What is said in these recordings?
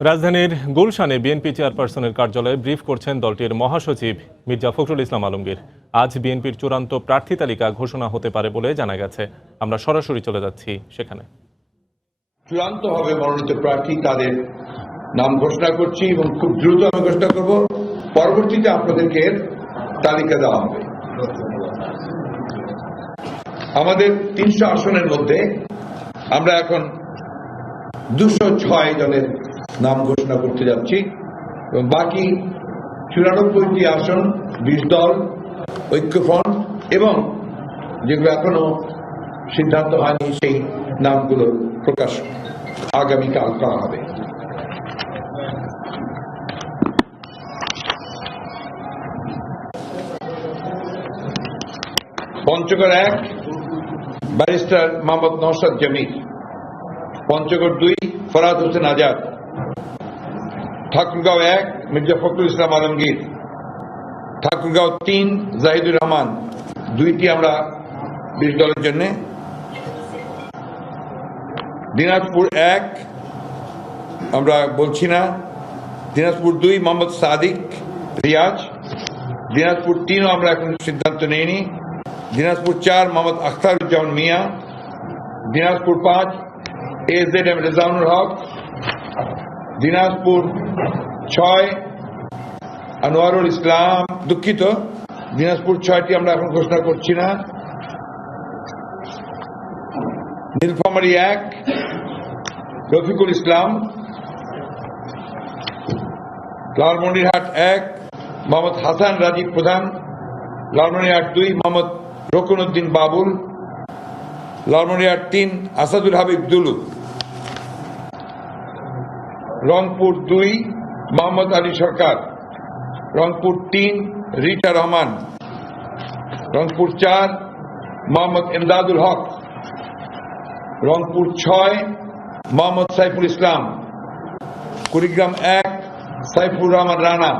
রাজধানীর গুলশানে বিএনপি চেয়ারপারসনের কার্যালয়ে ব্রিফ করছেন দলটির মহাসচিব মির্জা ফখরুল ইসলাম আলমগীর। আজ বিএনপির চূড়ান্ত প্রার্থী তালিকা ঘোষণা হতে পারে বলে জানা গেছে। আমরা সরাসরি চলে যাচ্ছি সেখানে। চূড়ান্ত হবে মনোনীত প্রার্থী, তাদের নাম ঘোষণা করছি এবং খুব দ্রুত আমি ঘোষণা করব। পরবর্তীতে আপনাদেরকে তালিকা দেওয়া হবে। আমাদের 300 আসনের মধ্যে আমরা এখন 206 জনের নাম ঘোষণা করতে যাচ্ছি এবং বাকি 94টি আসন 20 দল, ঐক্যফ্রন্ট এবং যেগুলো এখনো সিদ্ধান্ত হয়নি সেই নামগুলো প্রকাশ আগামীকাল করা হবে। পঞ্চগড় 1 ব্যারিস্টার মোহাম্মদ নওশাদ জামিল, পঞ্চগড় 2 ফরাদ হোসেন আজাদ, ঠাকুরগাঁও 1 মির্জা ফখরুল ইসলাম আলমগীর, ঠাকুরগাঁও 3 জাহিদুর রহমান, 2টি আমরা 20 দলের জন্য, দিনাজপুর 1 আমরা বলছি না, দিনাজপুর 2 মোহাম্মদ সাদিক রিয়াজ, দিনাজপুর 3 আমরা এখন সিদ্ধান্ত নেইনি, দিনাজপুর 4 মোহাম্মদ আখতারুজ্জামান মিয়া, দিনাজপুর 5 AZM রেজাউনুল হক, দিনাজপুর 6 আনোয়ারুল ইসলাম, দুঃখিত দিনাজপুর 6টি আমরা এখন ঘোষণা করছি না, নীলফামারী 1 রফিকুল ইসলাম, লালমনিরহাট 1 মোহাম্মদ হাসান রাজীব প্রধান, লালমনিরহাট 2 মোহাম্মদ রকুনউদ্দিন বাবুল, লালমনিরহাট 3 আসাদুল হাবিব দুলু, রংপুর 2 মোহাম্মদ আলী সরকার, রংপুর 3 রিটা রহমান, রংপুর 4 মোহাম্মদ এমদাদুল হক, রংপুর 6 মোহাম্মদ সাইফুল ইসলাম, কুড়িগ্রাম 1 সাইফুর রহমান রানা,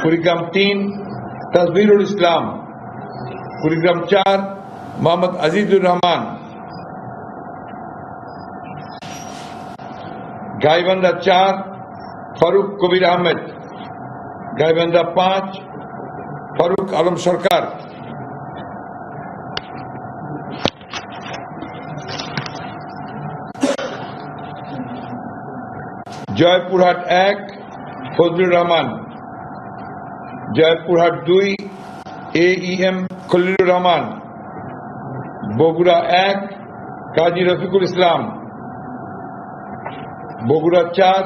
কুড়িগ্রাম 3 তাসবিরুল ইসলাম, কুড়িগ্রাম 4 মোহাম্মদ আজিজুর রহমান, গাইবান্ধা 4 ফারুক কবির আহমেদ, গাইবান্ধা 5 ফারুক আলম সরকার, জয়পুরহাট 1 ফজলুর রহমান, জয়পুরহাট 2 AEM খলিলুর রহমান, বগুড়া 1 কাজী রফিকুল ইসলাম, বগুড়া 4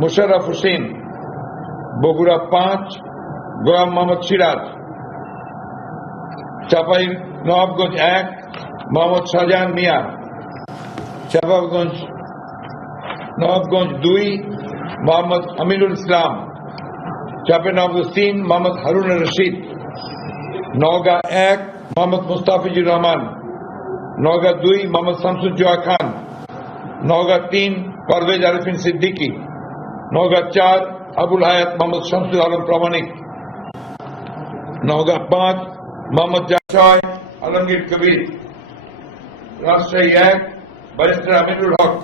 মুশাররফ হোসেন, বগুড়া 5 গোলাম মোহাম্মদ সিরাজ, চাপাই নবাবগঞ্জ 1 মোহাম্মদ শাহজাহান মিয়া, নবাবগঞ্জ 2 মোহাম্মদ আমিনুল ইসলাম, চাঁপাইনবাবগঞ্জ 3 মোহাম্মদ হারুন রশিদ, নওগাঁ 1 মোহাম্মদ মুস্তাফিজুর রহমান, নওগাঁ 2 মোহাম্মদ শামসুজ্জোহা খান, নওগাঁ 3 পারভেজ আরিফিন সিদ্দিকী, নওগাঁ 4 আবুল হায়াত মোহাম্মদ শামসুল আলম প্রামাণিক, নওগাঁ 5 মোহাম্মদ জাশয় আলমগীর কবির, রাজশাহী 1 ব্যারিস্টার আমিনুল হক,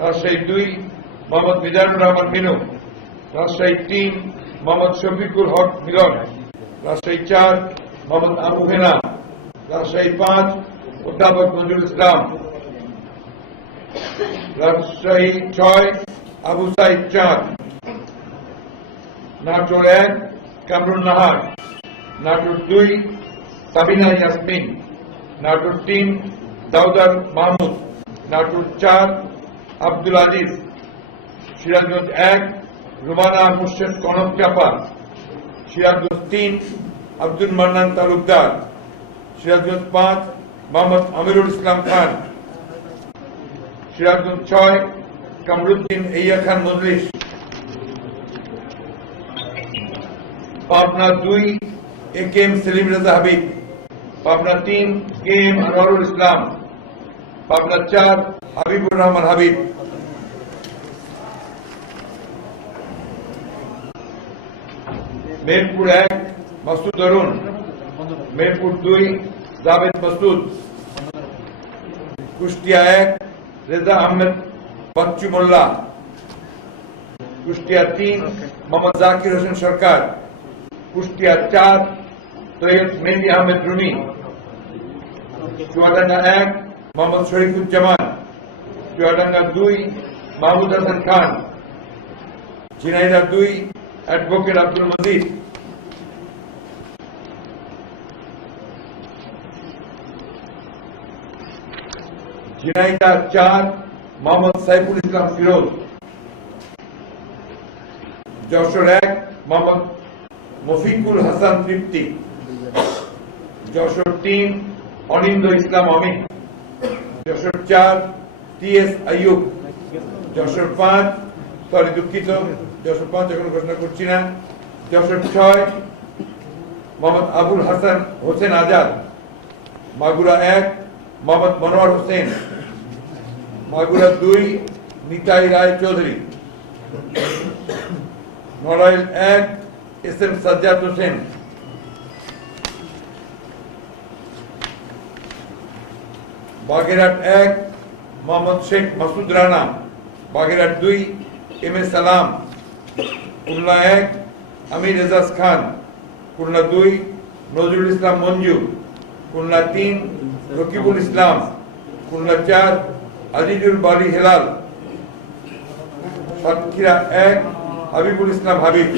রাজশাহী 2 মোহাম্মদ মিজানুর রহমান মিনু, রাজশাহী 3 মোহাম্মদ শফিকুল হক মিলন, রাজশাহী 4 মোহাম্মদ আবু হেনা, রাজশাহী 5 অধ্যাপক নজরুল ইসলাম, রাজশাহী 6 আবু সাইদ চাঁদ, নাটোর 1 কামরুন নাহার, নাটোর 2 সাবিনা ইয়াসমিন, নাটোর 3 দাউদার মাহমুদ, নাটোর 4 আব্দুল আজিজ, সিরাজগঞ্জ 1 রুমানা মুর্শেদ কনক চাপা, সিরাজগঞ্জ 3 আব্দুল মান্নান তালুকদার, সিরাজগঞ্জ 5 মোহাম্মদ আমিরুল ইসলাম খান, সিরাজগঞ্জ 6 কামরুদ্দিন এইয়া খান মজলিস, পাবনা 2 AKM সেলিম রেজা হাবিব, পাবনা 3 KM আনোয়ারুল ইসলাম, পাবনা 4 হাবিবুর রহমান হাবিব, মেহেরপুর 1 মাসুদ অরুণ, মেহেরপুর 2 জাভেদ মাসুদ, কুষ্টিয়া 1 রেজা আহমেদ বাচ্চু মোল্লা। কুষ্টিয়া 3 মোহাম্মদ জাকির হোসেন সরকার। কুষ্টিয়া 4 সৈয়দ মেহেদী আহমেদ রুমি। চুয়াডাঙ্গা 1 মোহাম্মদ শরীফুজ্জামান। চুয়াডাঙ্গা 2 মাহমুদ হাসান খান। ঝিনাইদহ 2 অ্যাডভোকেট আব্দুল মজিদ। ঝিনাইদহ 4 মোহাম্মদ সাইফুল ইসলাম ফিরোজ। যশোর 1 মোহাম্মদ মফিকুল হাসান তৃপ্তি। যশোর 3 অনিন্দ ইসলাম অমিত। যশোর 4 টিএস আইয়ুব। যশোর 5 দুঃখিত, যশোর 5 এখন ঘোষণা করছি না। Jashore 6 Mohammad Abul Hasan Hossain Azad. Magura 1 Mohammad Monowar Hossain. Magura 2 Nitai Roy Chowdhury. Narail 1 S M Sajjad Hossain. Bagerhat 1 Mohammad Sheikh Masud Rana. Bagerhat 2 M A Salam. Khulna 1 আমির এজাজ খান। খুলনা 2 নজরুল ইসলাম মঞ্জু। খুলনা 3 রকিবুল ইসলাম। খুলনা 4 আজিজুল বাড়ি হেলাল। সাতক্ষীরা 1 হাবিবুল ইসলাম হাবিব।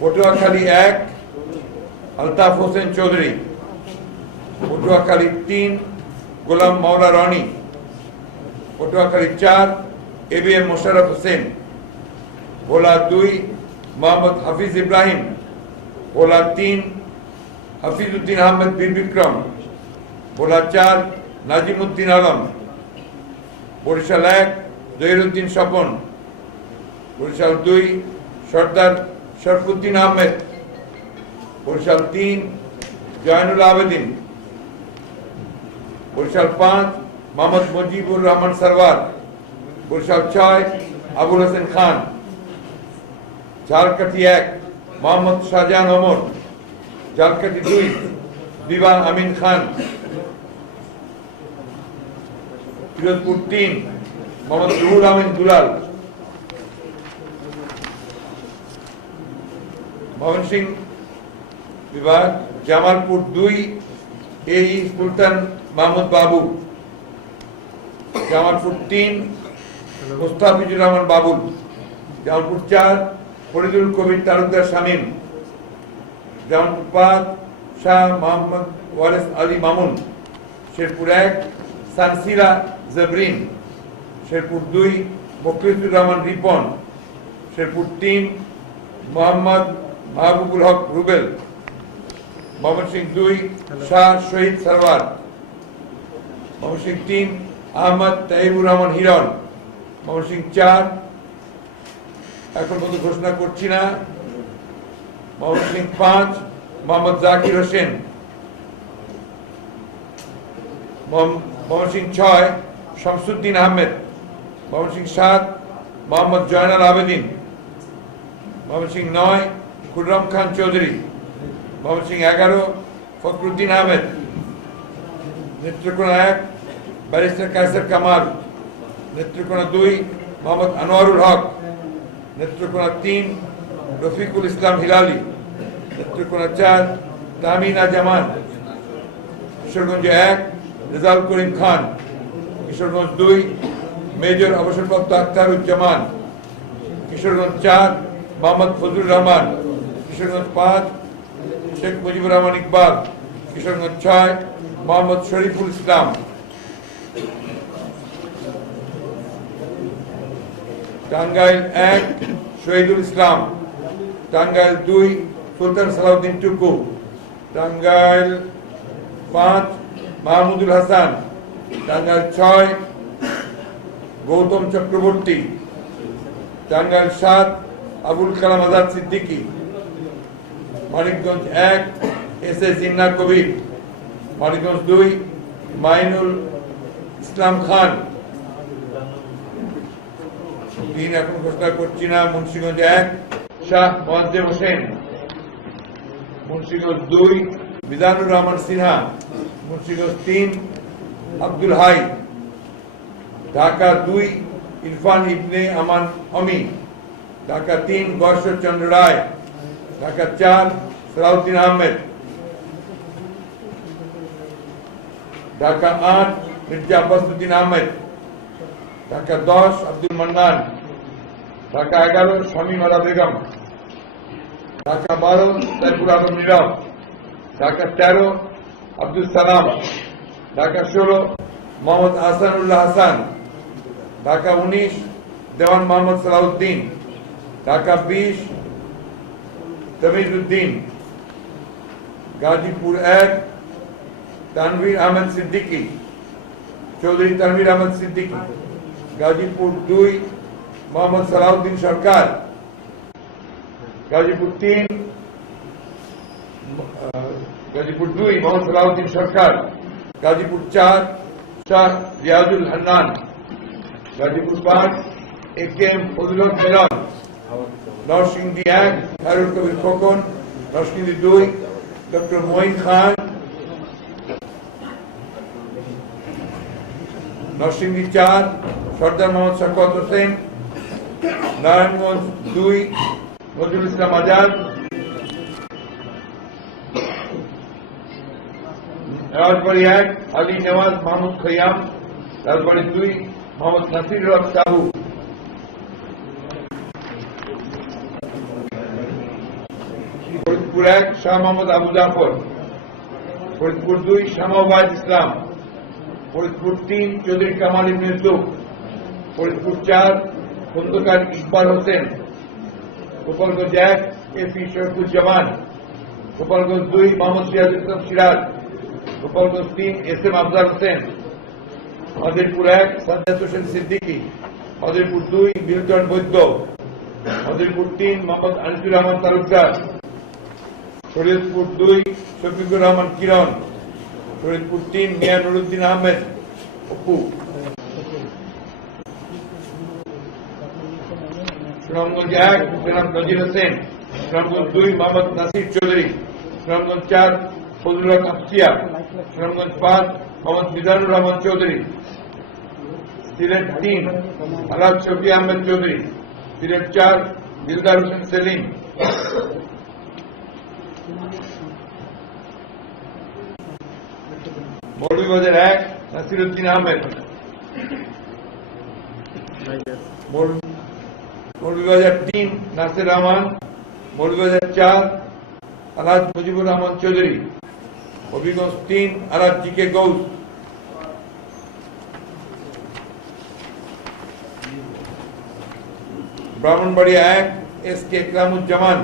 পটুয়াখালী 1 আলতাফ হোসেন চৌধুরী। পটুয়াখালী 3 গোলাম মাওলা রনি। পটুয়াখালী 4 এবিএম মোশাররফ হোসেন। ভোলা 2 মোহাম্মদ হাফিজ ইব্রাহিম। ভোলা 3 হাফিজউদ্দিন আহমেদ বীর বিক্রম। ভোলা 4 নাজিমউদ্দিন আলম। বরিশাল 1 জহিরুদ্দিন স্বপন। বরিশাল 2 সর্দার শরফুদ্দিন আহমেদ। বরিশাল 3 জয়নুল আবেদিন। বরিশাল 5 মোহাম্মদ মুজিবুর রহমান সরওয়ার। বরিশাল 6 আবুল হোসেন খান। ঝালকাঠি 1 মোহাম্মদ শাহজাহান ওমর। ঝালকাঠি 2 বিবাহ আমিন খান। পিরোজপুর 3 মোহাম্মদ রুহুল আমিন দুলাল। ময়মনসিংহ বিভাগ জামালপুর 2 এ ই সুলতান মাহমুদ বাবু। জামালপুর 3 মুস্তাফিজুর রহমান বাবুল। জামালপুর 4 ফরিদুল কবির তালুকদার শামীম। জামালপুর 5 শাহ মোহাম্মদ ওয়ারেস আলী মামুন। শেরপুর 1 সানসিরা জবরিন। শেরপুর 2 মুখলিসুর রহমান রিপন। শেরপুর 3 মোহাম্মদ মাহবুবুল হক রুবেল। ময়মনসিংহ 2 শাহ শহীদ সরওয়ার। ময়মনসিংহ 3 আহমদ তাইবুর রহমান হিরণ। ময়মনসিংহ 4 এখন পর্যন্ত ঘোষণা করছি না। ময়মনসিংহ 5 মোহাম্মদ জাকির হোসেন। ময়মনসিংহ 6 শামসুদ্দিন আহমেদ। ময়মনসিংহ 7 মোহাম্মদ জয়নাল আবেদিন। ময়মনসিংহ 9 খুররম খান চৌধুরী। ময়মনসিংহ 11 ফখরুদ্দিন আহমেদ। নেত্রকোনা 1 ব্যারিস্টার কায়সার কামাল। নেত্রকোনা 2 মোহাম্মদ আনোয়ারুল হক। নেত্রকোনা 3 রফিকুল ইসলাম হিলালি। নেত্রকোনা 4 তাহমিনা জামান। কিশোরগঞ্জ 1 রেজাউল করিম খান। কিশোরগঞ্জ 2 মেজর অবসরপ্রাপ্ত আখতারুজ্জামান। কিশোরগঞ্জ 4 মোহাম্মদ ফজলুর রহমান। কিশোরগঞ্জ 5 শেখ মুজিবুর রহমান ইকবাল। কিশোরগঞ্জ 6 মোহাম্মদ শরীফুল ইসলাম। টাঙ্গাইল 1 শহীদুল ইসলাম। টাঙ্গাইল 2 সুলতান সালাউদ্দিন টুকু। টাঙ্গাইল 5 মাহমুদুল হাসান। টাঙ্গাইল 6 গৌতম চক্রবর্তী। টাঙ্গাইল 7 আবুল কালাম আজাদ সিদ্দিকী। মানিকগঞ্জ 1 এস এ জিন্না কবির। মানিকগঞ্জ 2 মাইনুল ইসলাম খান। 3 এখন ঘোষণা করছি না। মুন্সিগঞ্জ 1 শাহ মোয়াজ্জেম হোসেন, মুন্সিগঞ্জ 2 মিজানুর রহমান সিনহা, মুন্সিগঞ্জ 3 আব্দুল হাই, ঢাকা 2 ইরফান ইবনে আমান অমি, ঢাকা 3 গর্ষর চন্দ্র রায়, ঢাকা 4 সালাউদ্দিন আহমেদ, ঢাকা 8 মির্জা আব্বাসউদ্দিন আহমেদ, ঢাকা 10 আব্দুল মান্নান, ঢাকা 11 শামীম আলা বেগম, ঢাকা 12 সাইফুল আলম নীরব, ঢাকা 13 আব্দুল সালাম, ঢাকা 16 মোহাম্মদ আহসানুল্লাহ হাসান, ঢাকা 19 দেওয়ান মোহাম্মদ সালাউদ্দিন, ঢাকা 20 তমিজউদ্দিন, গাজীপুর 1 তানভীর আহমেদ সিদ্দিকী, চৌধুরী তানভীর আহমেদ সিদ্দিকী, গাজীপুর 2 মোহাম্মদ সালাউদ্দিন সরকার, গাজীপুর 2 মোহাম্মদ সালাউদ্দিন সরকার, গাজীপুর 4 শাহ রিয়াজুল হান্নান, গাজীপুর 5 একেএম ফজলুল মিলন, নরসিংদী 1 খায়রুল কবির খোকন, নরসিংদী 2 ডক্টর মঈন খান, নরসিংদী 4 সর্দার মোহাম্মদ শওকত হোসেন, নারায়ণগঞ্জ 2 নজরুল ইসলাম আজাদ, রাজবাড়ী 1 Ali Newaz Mahmud Khaiyam, Rajbari 2 Mohammad Nasirul Haque Sahu, Faridpur 1 Shah Mohammad Abu Jafar, Faridpur 2 Shamawaz Islam, Faridpur 3 Chowdhury Kamal Ibne Yusuf, Faridpur 4 Khandaker Iqbal Hossain, Gopalganj 1 AP Sharfuzzaman, Gopalganj 2 Mohammad Sirajul Islam Siraj, Gopalganj 3 S M Afzal Hossain, Hazratpur 1 Sajjad Hossain Siddiqui, Hazratpur 2 Milton Baidya, Hazratpur 3 Mohammad Anisur Rahman Talukder, Shariatpur 2 Shafiqur Rahman Kiron, Shariatpur 3 Mia Nuruddin Ahmed Apu, Sunamganj 1 জনাব নজির হোসেন, সুনামগঞ্জ 2 মোহাম্মদ নাসির চৌধুরী, সুনামগঞ্জ 4 ফজলুল হক আফসিয়া, সুনামগঞ্জ 5 মোহাম্মদ মিজানুর রহমান চৌধুরী, সিলেট 3 আলাদ শফি আহমেদ চৌধুরী, সিলেট 4 দিলদার হোসেন সেলিম, মৌলভীবাজার 1 নাসিরউদ্দিন আহমেদ, মৌলভীবাজার 3 নাসির রহমান, মৌলভীবাজার 4 আলহাজ মুজিবুর রহমান চৌধুরী, হবিগঞ্জ 3 আলহাজ জি কে গৌস, ব্রাহ্মণবাড়িয়া 1 এস কে ইকরামুজ্জামান,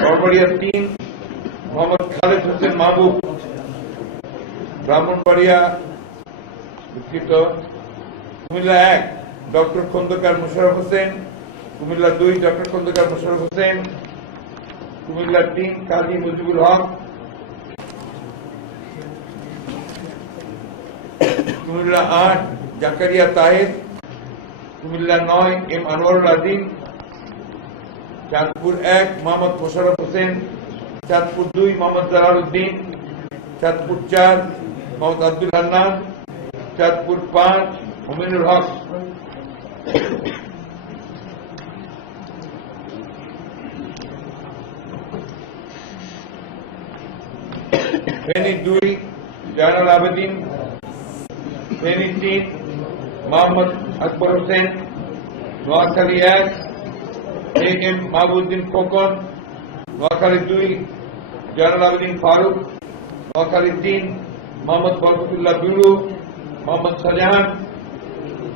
ব্রাহ্মণবাড়িয়া 3 মোহাম্মদ খালেদ হোসেন মাহবুব, ব্রাহ্মণবাড়িয়া দুঃখিত Comilla 1 doctor Khandaker Mosharraf Hossain, Comilla 2 doctor Khandaker Mosharraf Hossain, Comilla 3 Kazi Mujibul Haque, Comilla 8 Zakaria Taher, Comilla 9 M Anwarul Azim, Chandpur 1 Mohammad Mosharraf Hossain, Chandpur 2 Mohammad Jalaluddin, Chandpur 4 Mohammad Abdul Hannan, Chandpur 5 Mominul Haque, Feni 2 Zainul Abedin, Feni 3 Mohammad Akbar Hossain, Noakhali 1 A M Mahbubuddin Khokon, Noakhali 2 Zainul Abedin Faruk, Noakhali 3 Mohammad Barkatullah Bilu, Mohammad Shahjahan,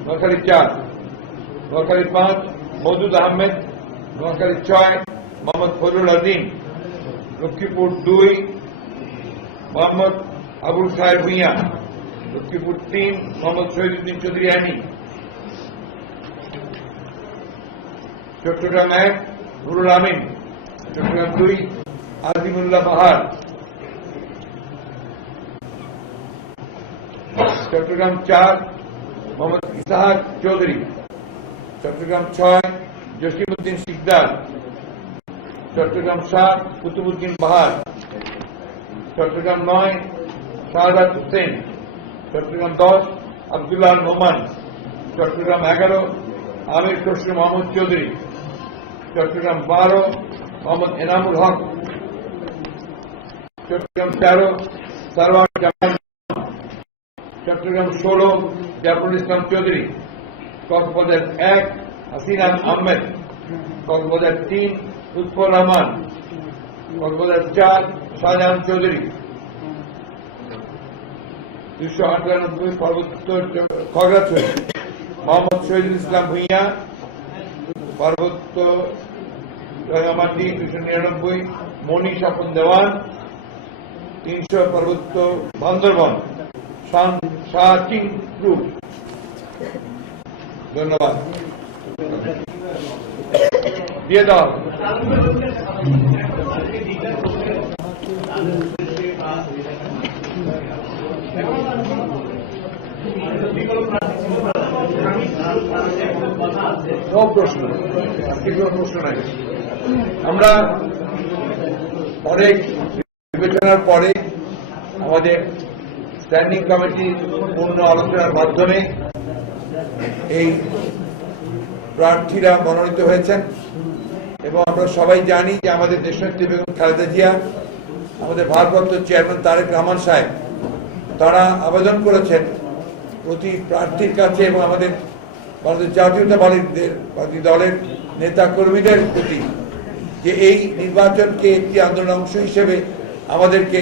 Noakhali 4 Noakhali 5 Moudud Ahmed, Noakhali 6 Mohammad Fazlul আজিম, লক্ষ্মীপুর 2 মোহাম্মদ আবুল খায়ের ভূঁইয়া, লক্ষ্মীপুর 3 মোহাম্মদ শহীদুদ্দিন চৌধুরী আনি, চট্টগ্রাম 1 নুরুল আমিন, চট্টগ্রাম 2 আজিমুল্লাহ বাহার, চট্টগ্রাম 4 মোহাম্মদ ইসাহাক চৌধুরী, চট্টগ্রাম 6 জসিমউদ্দিন সিকদার, চট্টগ্রাম 7 কুতুবুদ্দিন বাহার, চট্টগ্রাম 9 শাহাদাত হোসেন, চট্টগ্রাম 10 আব্দুল্লাহ নোমান, চট্টগ্রাম 11 আমির খসরু মাহমুদ চৌধুরী, চট্টগ্রাম 12 মোহাম্মদ এনামুল হক, চট্টগ্রাম 13 সারওয়ার জামান, চট্টগ্রাম 16 জাফরুল ইসলাম চৌধুরী, কক্সবাজার 1 হাসিনা আহমেদ, কক্সবাজার 3 লুৎফর রহমান, কক্সবাজার 4 শাহজাহান চৌধুরী, 298 পার্বত্য খগড়াছড়ি মোহাম্মদ শহীদুল ইসলাম ভূঁইয়া, পার্বত্য রাঙামাটি 299 মনি স্বপন দেওয়ান, 300 পার্বত্য বান্দরবান শাহচিং গ্রুপ। ধন্যবাদ। দিয়ে দাও। সব প্রশ্ন, কিছু প্রশ্ন নাই। আমরা অনেক বিবেচনার পরে আমাদের স্ট্যান্ডিং কমিটির পূর্ণ আলোচনার মাধ্যমে এই প্রার্থীরা মনোনীত হয়েছেন এবং আমরা সবাই জানি যে আমাদের দেশনেত্রী বেগম খালেদা জিয়া, আমাদের ভারপ্রাপ্ত চেয়ারম্যান তারেক রহমান সাহেব, তারা আবেদন করেছেন প্রতি প্রার্থীর কাছে এবং আমাদের ভারতের জাতীয়তাবাদী দলের নেতা কর্মীদের প্রতি যে এই নির্বাচনকে একটি আন্দোলন অংশ হিসেবে আমাদেরকে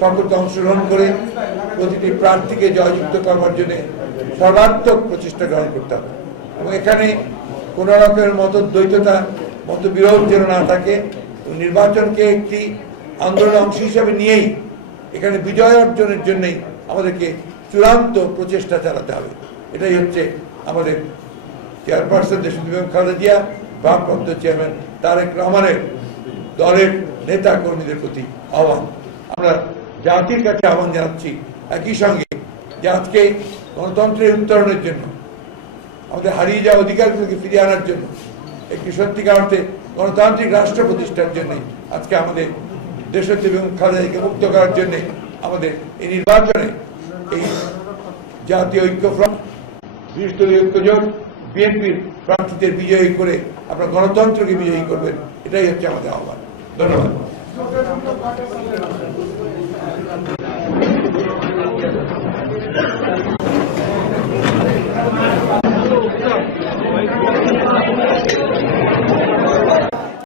সকলকে অংশগ্রহণ করে প্রতিটি প্রার্থীকে জয়যুক্ত করবার জন্য সর্বাত্মক প্রচেষ্টা গ্রহণ করতে হবে এবং এখানে কোন রকমের মতদ্বৈততা মতবিরোধ যেন না থাকে। নির্বাচনকে একটি আন্দোলন অংশ হিসেবে নিয়েই এখানে বিজয় অর্জনের জন্যই আমাদেরকে চূড়ান্ত প্রচেষ্টা চালাতে হবে। এটাই হচ্ছে আমাদের চেয়ারপারসন দেশনেত্রী বেগম খালেদা জিয়া, ভারপ্রাপ্ত চেয়ারম্যান তারেক রহমানের দলের নেতা কর্মীদের প্রতি আহ্বান। আমরা জাতির কাছে আহ্বান জানাচ্ছি একই সঙ্গে যে আজকে গণতন্ত্রের উত্তরণের জন্য, আমাদের হারিয়ে যাওয়া অধিকারগুলোকে ফিরিয়ে আনার জন্য, একটি সত্যিকার অর্থে গণতান্ত্রিক রাষ্ট্র প্রতিষ্ঠার জন্য আজকে আমাদের দেশনেত্রী বেগম খালেদা জিয়াকে মুক্ত করার জন্য আমাদের এই নির্বাচনে এই জাতীয় ঐক্যফ্রন্ট, বিরোধী ঐক্যজোট, বিএনপির প্রার্থীদের বিজয়ী করে আপনারা গণতন্ত্রকে বিজয়ী করবেন, এটাই হচ্ছে আমাদের আহ্বান। ধন্যবাদ।